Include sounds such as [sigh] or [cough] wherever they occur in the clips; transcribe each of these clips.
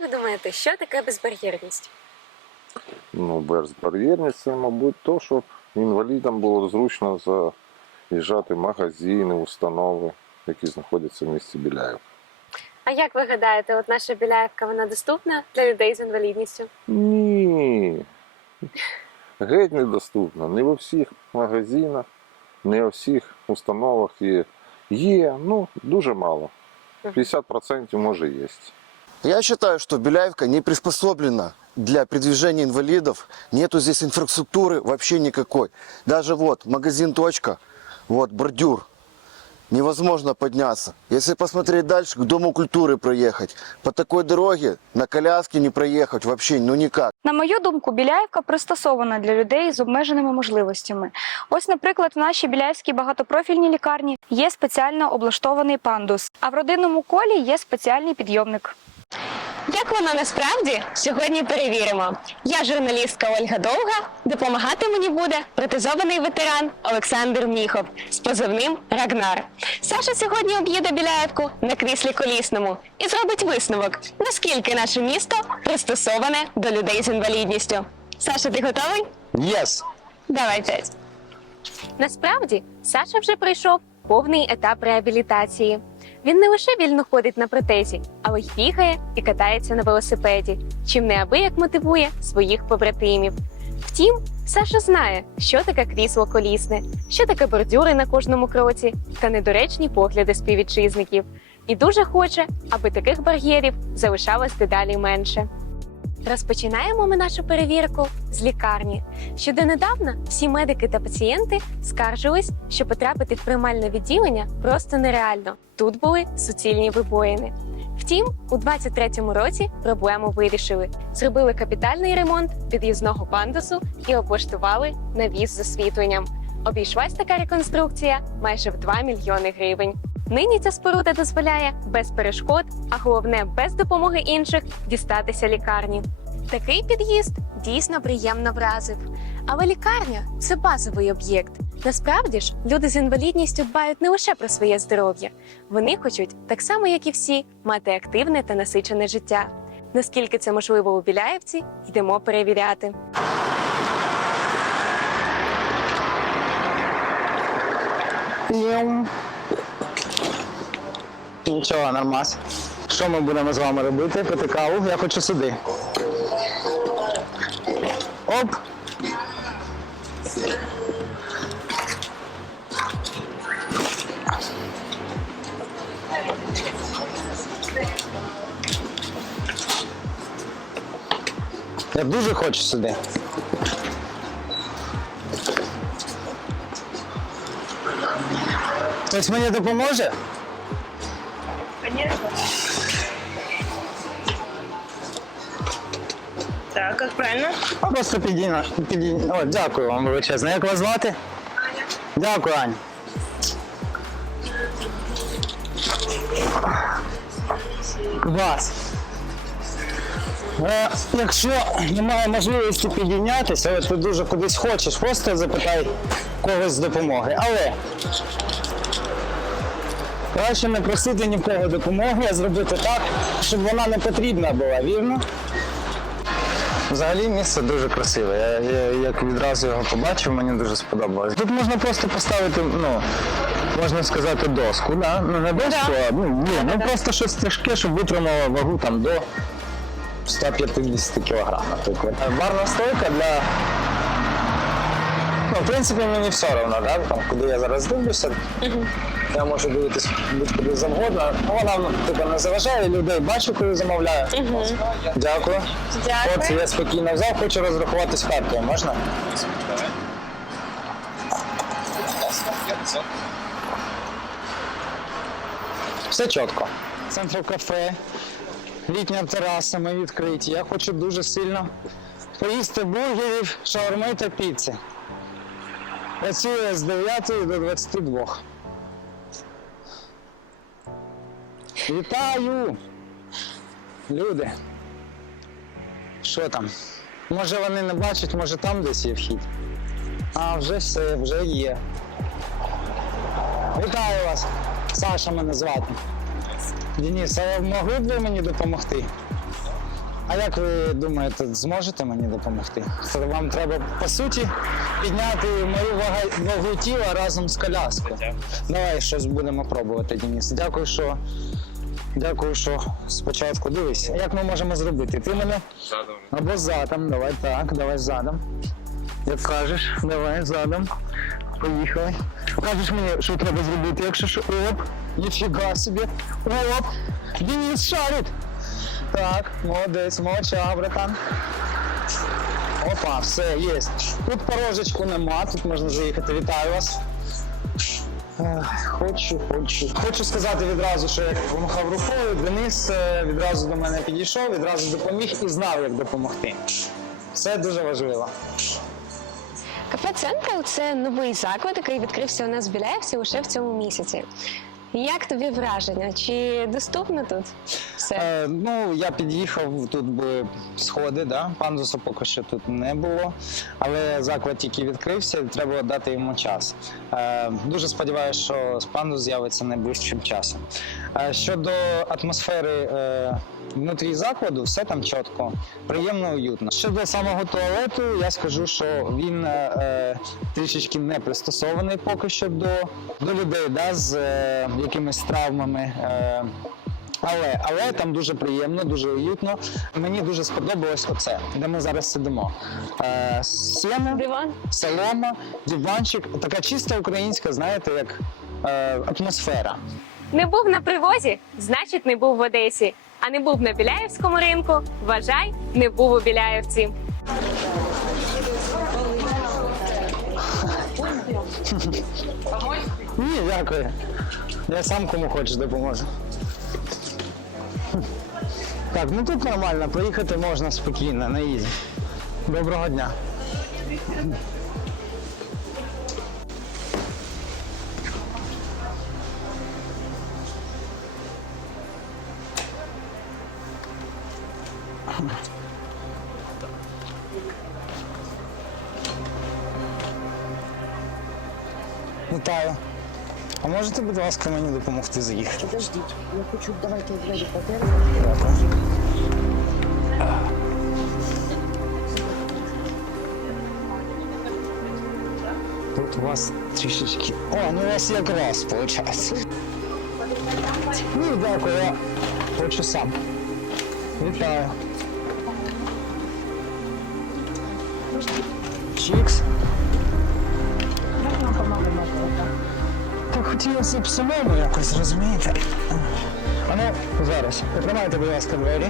Як ви думаєте, що таке безбар'єрність? Ну, безбар'єрність це, мабуть, то, щоб інвалідам було зручно заїжджати в магазини, установи, які знаходяться в місті Біляєв. А як ви гадаєте, от наша Біляєвка вона доступна для людей з інвалідністю? Ні. Геть недоступно. Не во всіх магазинах, не у всіх установах є. Є, ну, дуже мало. 50% може є. Я считаю, что Беляевка не приспособлена для передвижения инвалидов. Нету здесь инфраструктуры вообще никакой. Даже вот магазин «Точка», вот бордюр. Невозможно подняться. Если посмотреть дальше, к Дому культуры проехать. По такой дороге на коляске не проехать вообще, ну никак. На мою думку, Біляївка пристосована для людей з обмеженими можливостями. Ось, наприклад, в нашій біляївській багатопрофільній лікарні є спеціально облаштований пандус, а в родинному колі є спеціальний підйомник. Як воно насправді сьогодні перевіримо. Я журналістка Ольга Довга. Допомагати мені буде протезований ветеран Олександр Міхов з позивним Рагнар. Саша сьогодні об'їде Біляєвку на кріслі колісному і зробить висновок, наскільки наше місто пристосоване до людей з інвалідністю. Саша, ти готовий? Yes. Давай п'ять. Насправді, Саша вже пройшов повний етап реабілітації. Він не лише вільно ходить на протезі, але й бігає і катається на велосипеді, чим неабияк мотивує своїх побратимів. Втім, Саша знає, що таке крісло колісне, що таке бордюри на кожному кроці та недоречні погляди співвітчизників. І дуже хоче, аби таких бар'єрів залишалось дедалі менше. Розпочинаємо ми нашу перевірку з лікарні. Ще донедавна всі медики та пацієнти скаржились, що потрапити в приймальне відділення просто нереально. Тут були суцільні вибоїни. Втім, у 23-му році проблему вирішили. Зробили капітальний ремонт під'їзного пандусу і облаштували навіс з освітленням. Обійшлась така реконструкція майже в 2 мільйони гривень. Нині ця споруда дозволяє без перешкод, а головне без допомоги інших дістатися лікарні. Такий під'їзд дійсно приємно вразив. Але лікарня це базовий об'єкт. Насправді ж, люди з інвалідністю дбають не лише про своє здоров'я. Вони хочуть, так само як і всі, мати активне та насичене життя. Наскільки це можливо у Біляєвці, йдемо перевіряти. Нічого, нормас. Що ми будемо з вами робити? Пити каву, я хочу сюди. Оп. Я дуже хочу сюди. Хтось мені допоможе? Правильно? А Просто підійна. підійна. О, дякую вам величезно. Як вас звати? Аня. Дякую, Ань. Вас. Е, якщо немає можливості підійнятися, от ти дуже кудись хочеш, просто запитай когось з допомоги. Але краще не просити ні в кого допомоги, а зробити так, щоб вона не потрібна була, вірно? Взагалі місце дуже красиве. Я, я як відразу його побачив, мені дуже сподобалось. Тут можна просто поставити, ну, можна сказати, доску, да? ну не доску, а ну, ні, ну просто щось тяжке, щоб витримало вагу там до 150 кг, наприклад. Барна стойка для. Ну, в принципі, мені все одно, да? там, куди я зараз дивлюся. Я можу дивитись будь-куди завгодно. Ну, Вона типу, не заважає людей, бачу, коли замовляю. Дякую. Дякую. От я спокійно взяв, хочу розрахуватись картою, можна? Все чітко. Центр кафе, літня тераса, ми відкриті. Я хочу дуже сильно поїсти бургерів, шаурми та піци. Працює з 9 до 22. Вітаю! Люди. Що там? Може вони не бачать, може там десь є вхід. А, вже все, вже є. Вітаю вас! Саша мене звати. Денис, а могли б ви мені допомогти? А як ви думаєте, зможете мені допомогти? Це вам треба по суті підняти мою вага- вагу тіла разом з коляскою. Давай щось будемо пробувати, Денис. Дякую, що дякую, що спочатку дивись. Як ми можемо зробити? Ти мене задом. або задом. Давай так, давай задом. Як кажеш, давай задом. Поїхали. Кажеш мені, що треба зробити, якщо що. Оп, ніфіга собі. Оп! Денис шарить! Так, молодець, молодча, братан. Опа, все, є. Тут порожечку нема, тут можна заїхати. Вітаю вас. Хочу, хочу. Хочу сказати відразу, що я помахав рукою, Денис е, відразу до мене підійшов, відразу допоміг і знав, як допомогти. Це дуже важливо. Кафе Централ це новий заклад, який відкрився у нас в Біляєвці лише в цьому місяці. Як тобі враження? Чи доступно тут все? Е, ну, я під'їхав, тут були сходи, да? пандусу поки що тут не було, але заклад тільки відкрився, і треба дати йому час. Е, дуже сподіваюся, що пандус з'явиться найближчим часом. Е, щодо атмосфери е, внутрі закладу, все там чітко, приємно, уютно. Щодо самого туалету, я скажу, що він е, трішечки не пристосований поки що до, до людей да, з е, якимись травмами. Е, але, але там дуже приємно, дуже уютно. Мені дуже сподобалось оце, де ми зараз сидимо. Е, сіно, Диван? солома, диванчик, така чиста українська, знаєте, як е, атмосфера. Не був на привозі, значить не був в Одесі. А не був на Біляєвському ринку. Вважай, не був у Біляєвці. Ні, дякую. Я сам кому хочеш допоможу. Так, ну тут нормально, проїхати можна спокійно, на ізі. Доброго дня. Вітаю. А можете, будь ласка, мені допомогти заїхати? Подождіть, я хочу, давайте двері потерпи. Тут у вас трішечки. О, ну у вас якраз виходить. Ні, дякую, я хочу сам. Вітаю. Чікс. Так хотілося б самому якось, розумієте? А ну, зараз. Потримайте, будь ласка, двері.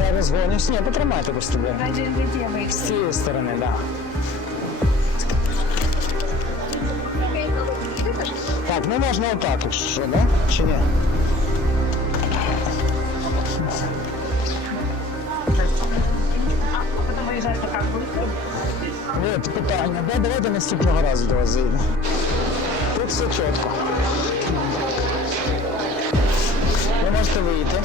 Я розгонюсь. Ні, потримайте просто двері. З цієї сторони, так. Да. Так, ну можна отак, якщо що, да? Чи ні? От питання, да, давайте наступного разу до вас заїду. Тут все чітко. Ви можете вийти.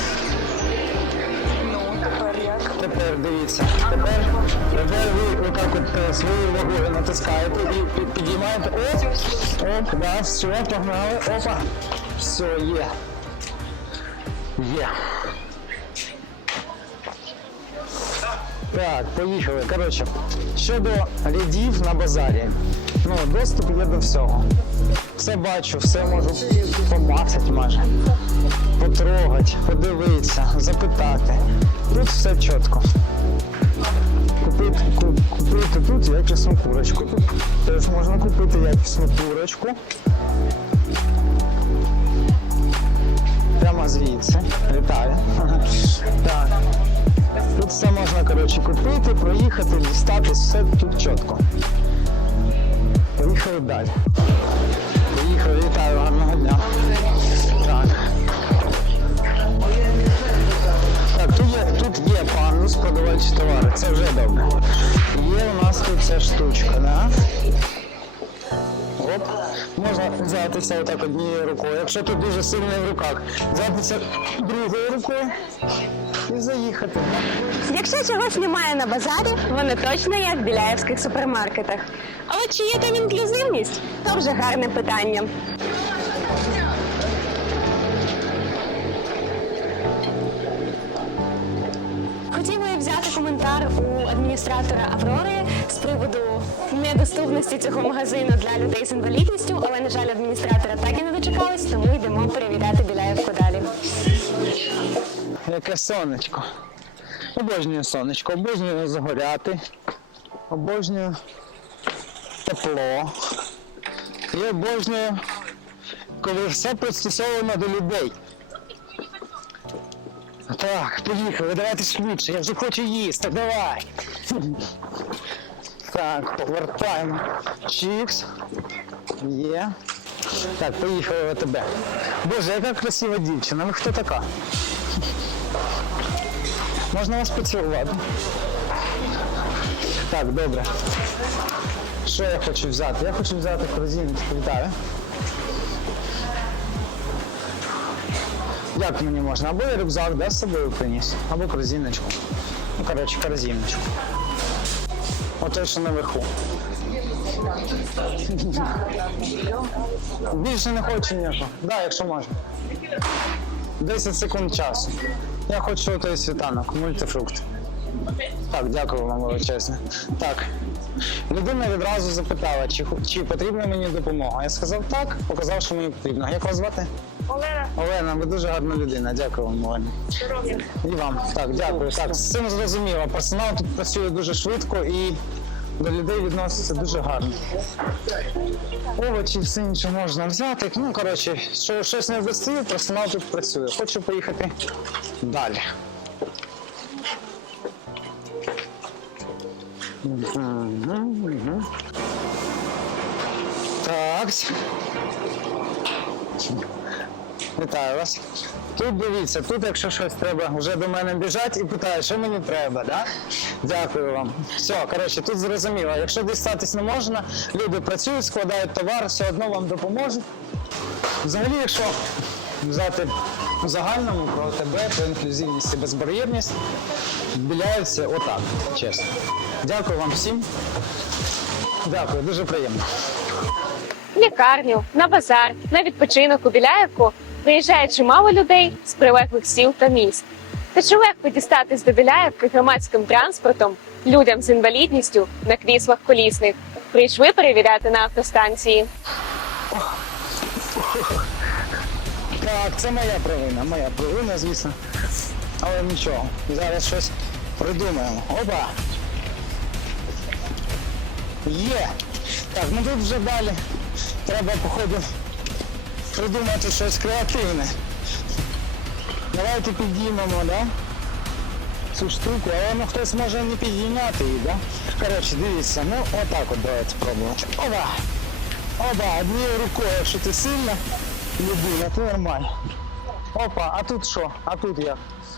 Ну, тепер як? Тепер дивіться. Тепер, тепер ви отак от е, своєю вагою натискаєте і пі- підіймаєте. Оп, оп, да, все, погнали. Опа. Все, є. Є. Так, поїхали. Коротше, щодо рядів на базарі. Ну, доступ є до всього. Все бачу, все можу помацати майже, потрогати, подивитися, запитати. Тут все чітко. Купити, купити тут якісну курочку. Тут теж можна купити якісну курочку. Прямо звідси. Вітаю. [laughs] Так. Тут все можна коротше, купити, проїхати, дістатись, все тут чітко. Поїхали далі. Поїхали, вітаю, гарного дня. Так. Так, тут є, тут є пандус, продаваючи товари, це вже добре. Є у нас тут ця штучка, да? Оп. Можна взятися отак однією рукою. Якщо ти дуже сильний в руках, взятися другою рукою і заїхати. Якщо чогось немає на базарі, вони точно є в біляєвських супермаркетах. Але чи є там інклюзивність? То вже гарне питання. коментар у адміністратора Аврори з приводу недоступності цього магазину для людей з інвалідністю, але на жаль, адміністратора так і не дочекались, тому йдемо перевіряти Біляєвку далі. Яке сонечко. Обожнюю сонечко, обожнюю загоряти, обожнюю тепло. І обожнюю, коли все пристосовано до людей. Так, поїхали, давайте швидше, я вже хочу їсти, давай. Так, повертаємо. Чікс. Є. Так, поїхали в АТБ. Боже, яка красива дівчина. Ви хто така? Можна вас поцілувати? Так, добре. Що я хочу взяти? Я хочу взяти корзиночку. Вітаю. Як мені можна? Або я рюкзак да, з собою приніс, або корзиночку. Ну, коротше, корзиночку. Отой, що наверху. Більше не хочу ніякого. Так, да, якщо можна. 10 секунд часу. Я хочу той світанок, мультифрукт. Так, дякую вам величезне. Так. Людина відразу запитала, чи, чи потрібна мені допомога. Я сказав так, показав, що мені потрібно. Як вас звати? Олена. Олена, ви дуже гарна людина. Дякую вам, Олена. І вам. Так, дякую. Так, з цим зрозуміло. Персонал тут працює дуже швидко і до людей відноситься дуже гарно. Овочі, все інше можна взяти. Ну, коротше, що щось не вдостаю, персонал тут працює. Хочу поїхати далі. Мгм, мгм. Так. Вітаю вас. Тут дивіться, тут, якщо щось треба, вже до мене біжать і питають, що мені треба, да? Дякую вам. Все, коротше, тут зрозуміло. Якщо дістатись не можна, люди працюють, складають товар, все одно вам допоможуть. Взагалі, якщо взяти в загальному про тебе, про інклюзивність і безбар'єрність, біляються отак, чесно. Дякую вам всім. Дякую, дуже приємно. В лікарню, на базар, на відпочинок у Біляєвку приїжджає чимало людей з прилеглих сіл та міст. Та чи легко дістатись до Біляєвки громадським транспортом людям з інвалідністю на кріслах колісних? Прийшли перевіряти на автостанції. Так, це моя провина, моя провина, звісно. Але нічого, зараз щось придумаємо. Опа! Є! Так, ну тут вже далі треба, походу, придумати щось креативне. Давайте підіймемо, да? Цю штуку, але ну хтось може не підійняти її, да? Коротше, дивіться, ну отак от давайте спробуємо. Опа! Опа, однією рукою, якщо ти сильна людина, то нормально. Опа, а тут що? А тут як?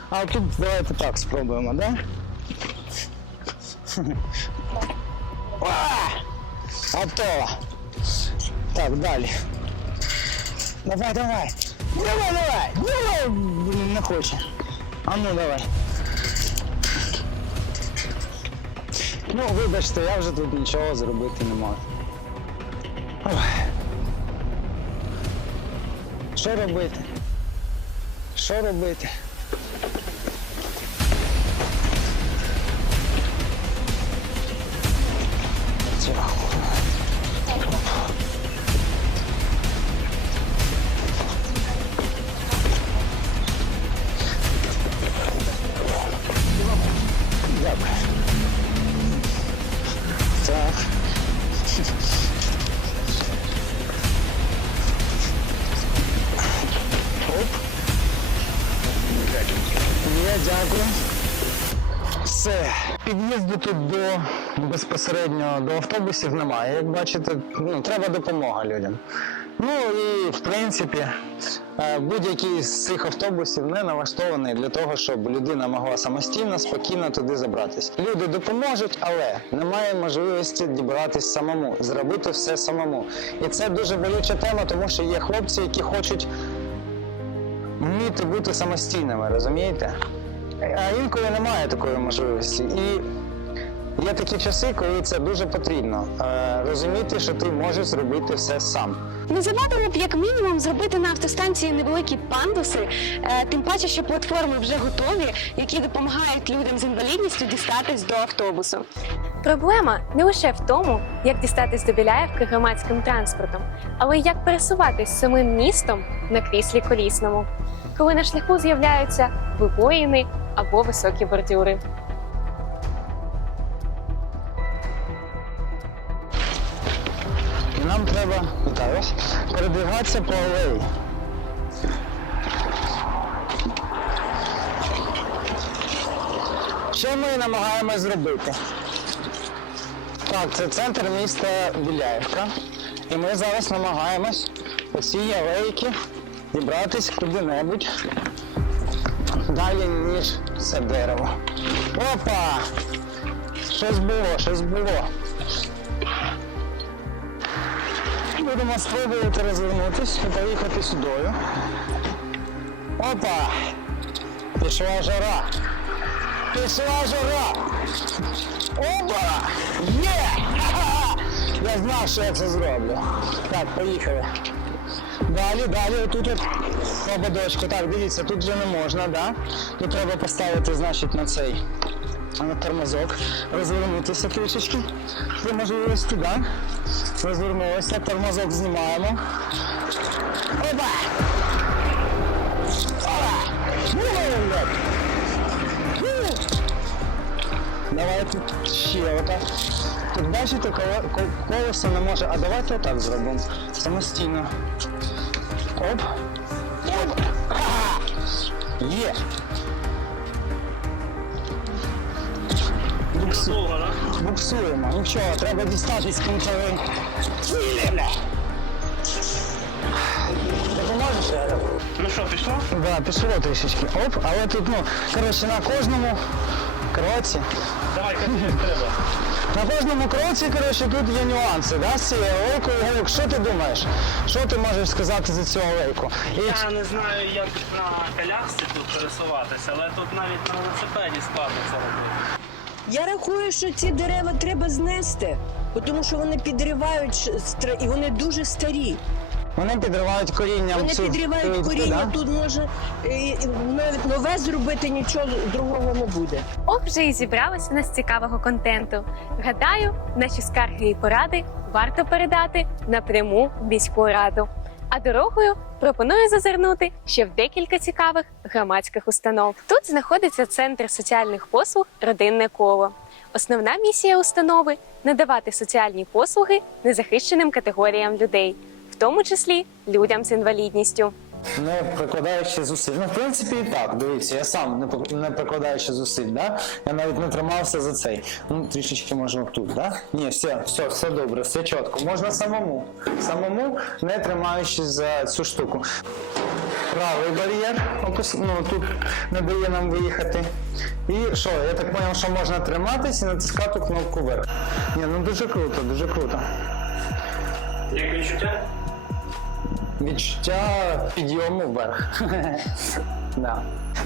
А тут давайте так спробуємо, да? [laughs] Готово. Так, далі. Давай, давай. Давай, давай. Давай. Блін, не хоче. А ну давай. Ну, вибачте, я вже тут нічого зробити не можу. Ой. Що робити? Що робити? Дякую. Тут до безпосередньо до автобусів немає. Як бачите, ну, треба допомога людям. Ну і в принципі, е, будь-який з цих автобусів не налаштований для того, щоб людина могла самостійно, спокійно туди забратися. Люди допоможуть, але немає можливості дібратись самому, зробити все самому. І це дуже болюча тема, тому що є хлопці, які хочуть вміти бути самостійними, розумієте? А інколи немає такої можливості. І Є такі часи, коли це дуже потрібно. Е, розуміти, що ти можеш зробити все сам. Не завадило б як мінімум зробити на автостанції невеликі пандуси, е, тим паче, що платформи вже готові, які допомагають людям з інвалідністю дістатись до автобусу. Проблема не лише в тому, як дістатись до Біляєвки громадським транспортом, але й як пересуватись самим містом на кріслі колісному, коли на шляху з'являються вибоїни або високі бордюри. Вас, передвигатися по алеї. Що ми намагаємось зробити? Так, це центр міста Біляєвка. І ми зараз намагаємось по цій дібратись куди-небудь далі, ніж це дерево. Опа! Щось було, щось було. Будемо спробувати розвернутись і поїхати сюдою. Опа! Пішла жара. Пішла жара. Опа! Є! [laughs] Я знав, що я це зроблю. Так, поїхали. Далі, далі, отут от ободочку. Так, дивіться, тут вже не можна, да? Тут треба поставити, значить, на цей на тормозок, розвернутися трішечки. При можливості, да? Розвернулися, тормозок знімаємо. Опа! Опа! Давай тут ще отак. Тут бачите, коло- колесо не може. А давайте отак зробимо. Самостійно. Оп. Оп. Є. Буксу... Буксуємо. Нічого, треба дістатись кінцевий. Цілі, бля. Допоможеш? Ну що, пішло? Да, пішло трішечки. Оп, але тут, ну, коротше, на кожному кроці. Давай, як треба. [laughs] На кожному кроці, коротше, тут є нюанси, да, з цією олейкою. Гелюк, що ти думаєш? Що ти можеш сказати за цю олейку? І Я не знаю, як на колясці тут пересуватися, але тут навіть на велосипеді складно це робити. Я рахую, що ці дерева треба знести, бо тому що вони підривають стра- і вони дуже старі. вони підривають корінням Вони цю підривають коріння. да? Тут може і навіть нове зробити нічого другого не буде. Ох, вже і зібралося нас цікавого контенту. Гадаю, наші скарги і поради варто передати напряму в міську раду. А дорогою пропоную зазирнути ще в декілька цікавих громадських установ. Тут знаходиться центр соціальних послуг Родинне коло. Основна місія установи надавати соціальні послуги незахищеним категоріям людей, в тому числі людям з інвалідністю. Не прикладаючи зусиль. Ну, в принципі, і так, дивіться, я сам не, не прикладаючи зусиль, да? я навіть не тримався за цей. Ну, трішечки можемо тут, да? Ні, все, все, все добре, все чітко. Можна самому. Самому, не тримаючись за цю штуку. Правий бар'єр, ну, тут не дає нам виїхати. І що, я так зрозумів, що можна триматись і натискати кнопку вверх. Ні, ну дуже круто, дуже круто. Як відчуття? Відчуття підйому вверх. [laughs] да.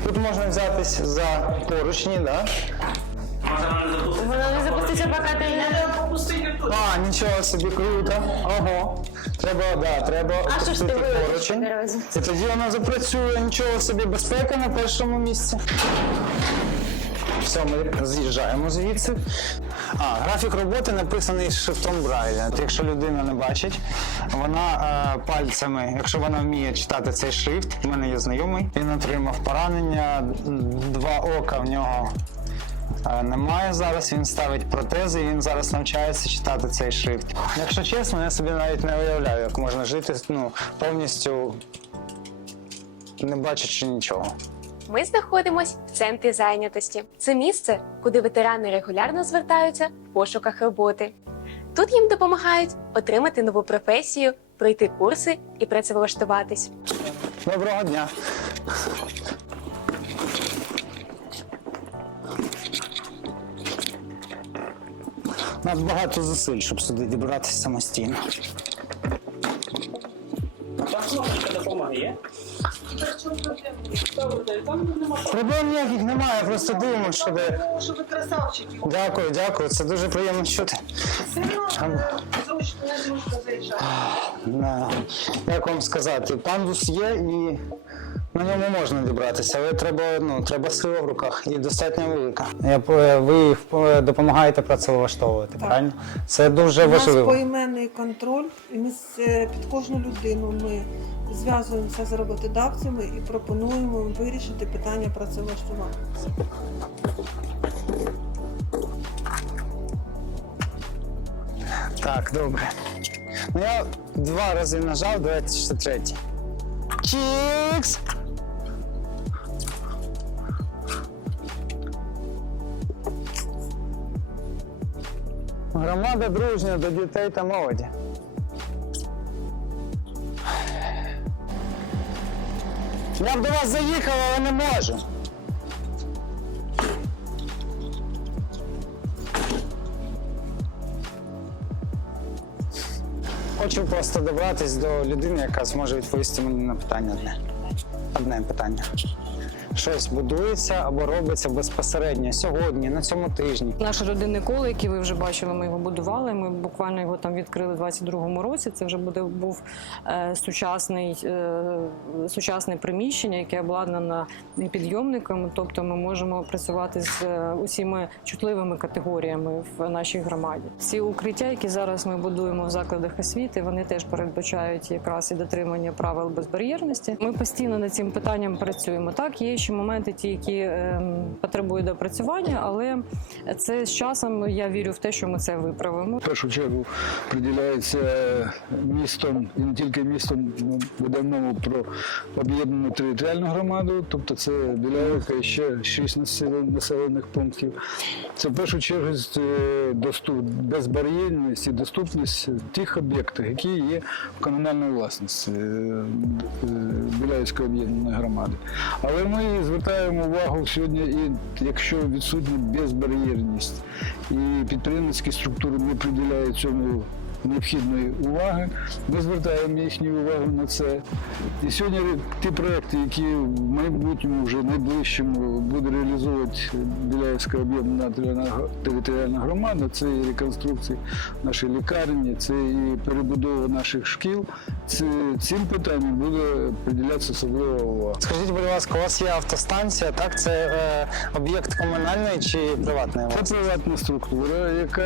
Тут можна взятись за поручні, да? Вона не запуститься? Вона поки ти не. А, нічого собі круто. Ого. Треба, да, треба А що опустити поручень. І тоді воно запрацює. Нічого собі, безпека на першому місці. Все, ми з'їжджаємо звідси. А, графік роботи написаний шрифтом Брайля. Якщо людина не бачить, вона е, пальцями, якщо вона вміє читати цей шрифт, в мене є знайомий, він отримав поранення, два ока в нього е, немає зараз. Він ставить протези і він зараз навчається читати цей шрифт. Якщо чесно, я собі навіть не уявляю, як можна жити ну, повністю не бачачи нічого. Ми знаходимось в центрі зайнятості. Це місце, куди ветерани регулярно звертаються в пошуках роботи. Тут їм допомагають отримати нову професію, пройти курси і працевлаштуватись. Доброго дня. Нас багато зусиль, щоб сюди дібратися самостійно. Проблем ніяких немає, просто дивимо, що ви красавчики. Дякую, дякую. Це дуже приємно чути. Все одно зручно, незручно заїжджати. Як вам сказати, пандус є і на ньому можна добратися, але треба, ну, треба сила в руках і достатньо велика. Ви допомагаєте працевлаштовувати, правильно? Це дуже У нас важливо. поіменний контроль, і ми е, під кожну людину ми зв'язуємося з роботодавцями і пропонуємо їм вирішити питання працевлаштування. Так, добре. Ну я два рази нажав, давайте ще третій. Чікс! Громада дружня до дітей та молоді. Я б до вас заїхав, але не можу. Хочу просто добратися до людини, яка зможе відповісти мені на питання одне. Одне питання. Щось будується або робиться безпосередньо сьогодні, на цьому тижні. Наш родинний коло, який ви вже бачили, ми його будували. Ми буквально його там відкрили у 22-му році. Це вже буде був е, сучасний, е, сучасне приміщення, яке обладнано підйомниками. Тобто ми можемо працювати з е, усіма чутливими категоріями в нашій громаді. Ці укриття, які зараз ми будуємо в закладах освіти, вони теж передбачають якраз і дотримання правил безбар'єрності. Ми постійно над цим питанням працюємо. Так, є ще моменти, ті, які ем, потребують допрацювання, але це з часом я вірю в те, що ми це виправимо. В першу чергу приділяється містом і не тільки містом, мова про об'єднану територіальну громаду, тобто це Біляївка і ще шість населених пунктів. Це в першу чергу е, безбар'єрність і доступність тих об'єктів, які є в комунальній власності е, е, об'єднаної громади. Але ми звертаємо увагу сьогодні, і якщо відсутня безбар'єрність і підприємницькі структури не приділяють цьому необхідної уваги, ми звертаємо їхню увагу на це. І сьогодні ті проекти, які в майбутньому вже найближчому буде реалізовувати Біляївська об'єднана територіальна- громада, це і реконструкція нашої лікарні, це і перебудова наших шкіл. Це, цим питанням буде приділятися особлива увага. Скажіть, будь ласка, у вас є автостанція, так? Це е, об'єкт комунальний чи приватний? Це приватна структура, яка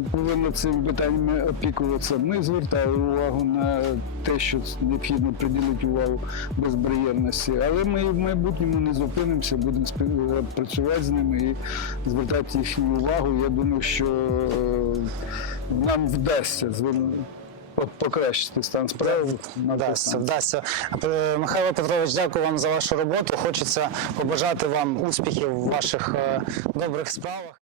повинна цим питаннями опікуватися. Ми звертали увагу на те, що необхідно приділити увагу безбар'єрності, але ми в майбутньому не зупинимося, будемо спів- працювати з ними і звертати їхню увагу. Я думаю, що е, нам вдасться покращити стан справ. на Вдасться, вдасться. Е, Михайло Петрович, дякую вам за вашу роботу. Хочеться побажати вам успіхів в ваших е, добрих справах.